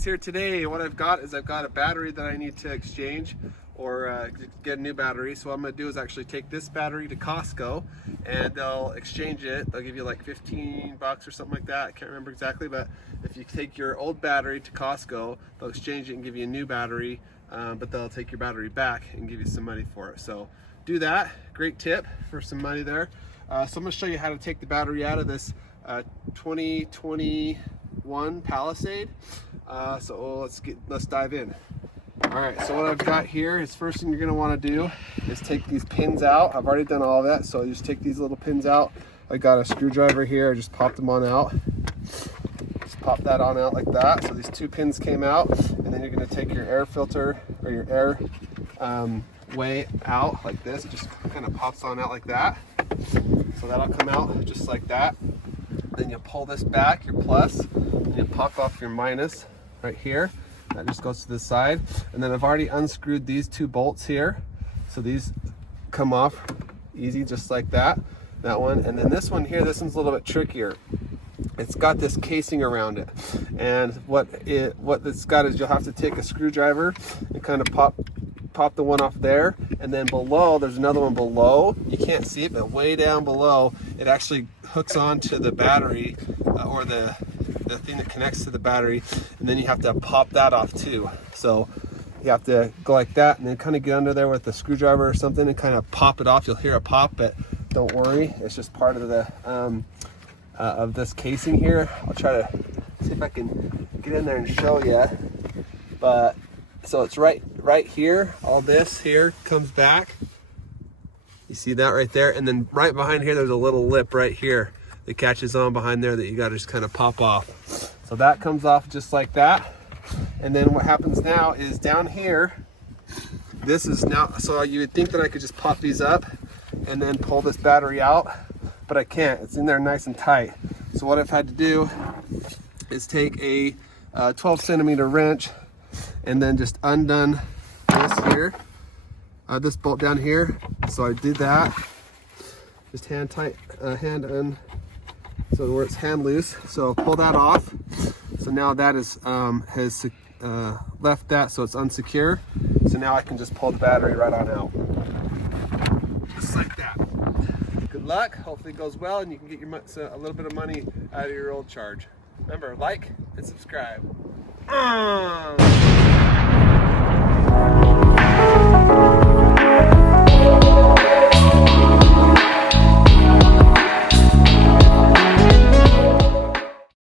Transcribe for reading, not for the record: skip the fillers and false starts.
Chris here today. What I've got is I've got a battery that I need to exchange or get a new battery. So what I'm going to do is actually take this battery to Costco and they'll exchange it. They'll give you like 15 bucks or something like that. I can't remember exactly, but if you take your old battery to Costco, they'll exchange it and give you a new battery, but they'll take your battery back and give you some money for it. So do that. Great tip for some money there. So I'm going to show you how to take the battery out of this 2021 Palisade. So let's dive in. All right, so what I've got here is first thing you're going to want to do is take these pins out. I've already done all of that, so you just take these little pins out. I got a screwdriver here. I just popped them on out. Just pop that on out like that. So these two pins came out, and then you're going to take your air filter or your air way out like this. It just kind of pops on out like that. So that'll come out just like that. Then you pull this back, your plus, and you pop off your minus right here. That just goes to the side. And then I've already unscrewed these two bolts here. So these come off easy just like that. That one. And then this one here, this one's a little bit trickier. It's got this casing around it. And what it's got is you'll have to take a screwdriver and kind of pop the one off there, and then below there's another one below. You can't see it, but way down below it actually hooks onto the battery or the thing that connects to the battery, and then you have to pop that off too. So you have to go like that and then kind of get under there with the screwdriver or something and kind of pop it off. You'll hear a pop, but don't worry, it's just part of the of this casing here. I'll try to see if I can get in there and show you, but so it's right here. All this here comes back. You see that right there? And then right behind here, there's a little lip right here that catches on behind there that you gotta just kind of pop off. So that comes off just like that. And then what happens now is down here, this is now, so you would think that I could just pop these up and then pull this battery out, but I can't. It's in there nice and tight. So what I've had to do is take a 12 centimeter wrench and then just undone this here, this bolt down here. So I did that, just hand so where it's hand loose. So pull that off. So now that is has left that, so it's unsecure. So now I can just pull the battery right on out, just like that. Good luck. Hopefully it goes well, and you can get a little bit of money out of your old charge. Remember, like and subscribe.